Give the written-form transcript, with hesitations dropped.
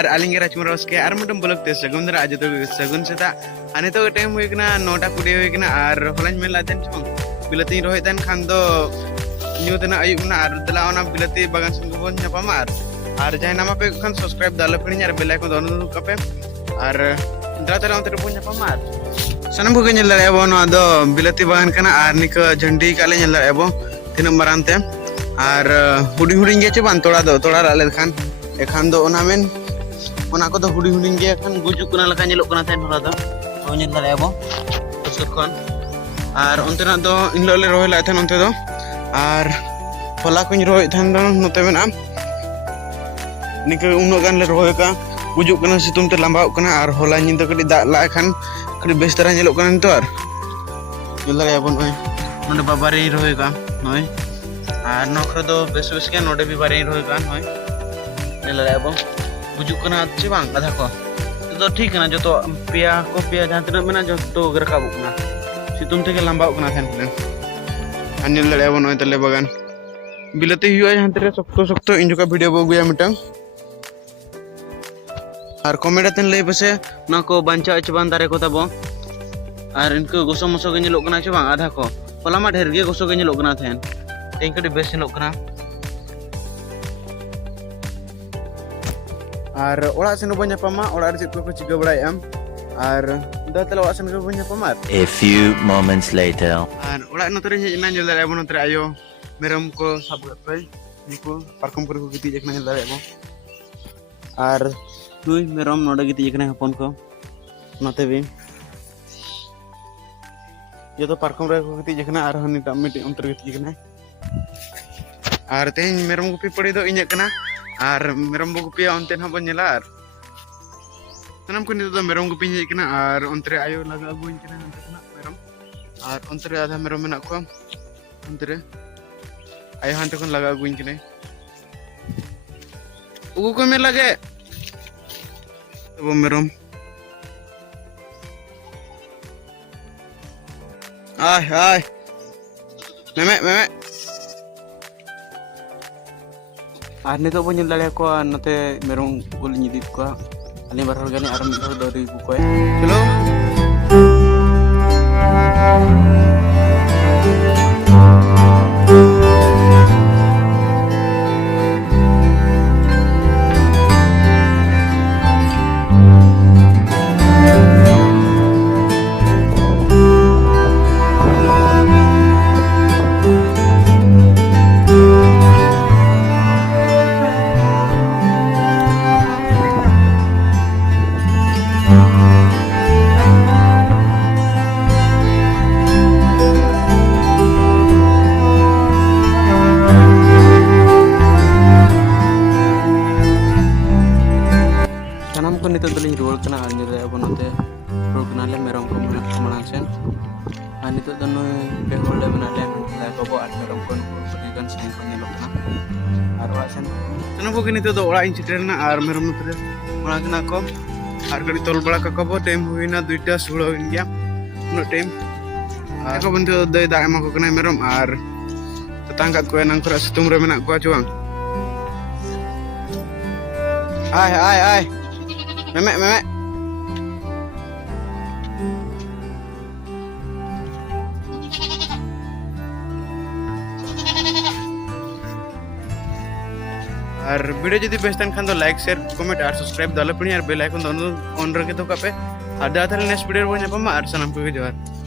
और आलिंग राजकुमार के और मटम ब्लॉग ते सगुन दरा आज तो सगुन सेता आने तो टाइम हुई कना 9:20 हुई कना और हलाñ मेला देन चों बिलाती रोहित देन खान दो न्यू तना आयुब ना और दला ओना बिलाती बागान संग बोन nyapa और जाय नामा पे खान सब्सक्राइब दाला पिनी और बेल आइकन दोनो कपे और दला तला onte bone nyapa sanam ko nyel dare abo no do बिलाती बागान कना और निक झंडी काले nyel dare abo tina marante और हुडी हुडी गे चे बान तोड़ा लाले खान एखान दो ओना मेन ओना को दो हुडी हुडी गे खान गुजु कना लका नेलो कना थाइन होला दो ओ नेल दारे आबो उसुर खन और ओनतेना दो इनलो ले रोय ला थाइन ओनते दो और होला कुन रोय थाइन दो नोते मेना निके उनो गान ले रोय का गुजु कना सितुम ते लंबाव कना और होला निंदा कडी दा ला खान कडी बेस तरह नेलो कना नितोर नेल दारे आबो नय नोंडे बाबारी रोय का नय और नखरे दो बेस बेस के नोडे भी बारे रोय का नय नेला अब बुजुक कना चे बांग आधा को तो ठीक है ना जो तो पिया जहां तना मेना जो तो रकाब कना सितुम थे के लंबाव कना थान प्लेन अनिल लड़े अब नय तले बागान बिलाते हुआ जहां तरे सख्तो इन का वीडियो बो गुया मिटंग और कमेंट तन लई बसे ना को बांचा चबान दारे को तबो और इनको गोसो मसो के नेलो कना चे बांग आधा को होला मा ढेर गे गोसो के नेलो कना थान इनकडी बेस नेलो कना और ओड़ा सेन बो nyapama ओड़ा रे चेक को चिका बड़ाय एम और दा तले ओड़ा सेन को बो nyapama A few moments later और ओड़ा नतरे हेना नेल दारे बो नतरे आयो मेरम को सब पे निको पारकम पर को गिती जकना नेल दारे बो और तुई मेरम नोडे गिती जकना हपन को नते भी ये तो पारकम रे को गिती जकना और हनी टमिटी अंतर गिती जकना और तेन मेरम को पड़ी दो इᱧ कना और मेरम गुपिया अंते ना बन नेला और सनम को नितो मेरम गुपी हेज कना और अंतरे आयो लगा अगुइन कना अंते ना मेरम और अंतरे आधा मेरम मेना को अंतरे आयो हांते कोन लगा अगुइन कने उगु को में लगे वो मेरम आय मेमे और नितो बो नेल दारे को नते मेरम बोल निदित को अली बार हर गाने आर मिद हर दरी को चलो को नितो दलिन रोल कना और निरे अब नते रोल कना ले मेरम को मना सेन और नितो दन पे होले बना ले को बो आठ मेरम को परिगन साइन को नेलो कना और वा सेन तनो को नितो दो ओड़ा इन चिटरना और मेरम नतरे ओड़ा कना को और गड़ी तोल बड़ा का को टाइम हुइना 2:16 हुइन गया नो टाइम और को बंदो दय दा एमा को कना मेरम और ततांगात को नang खरा सितुम रे मेना को चुang आय मेमे और वीडियो जदी बेस्टन खान दो लाइक शेयर कमेंट और सब्सक्राइब दाला पणी और बेल आइकन दोनो ऑन रखे तो कापे और दाथल नेक्स्ट वीडियो बो nyapama और सनम को जोहार।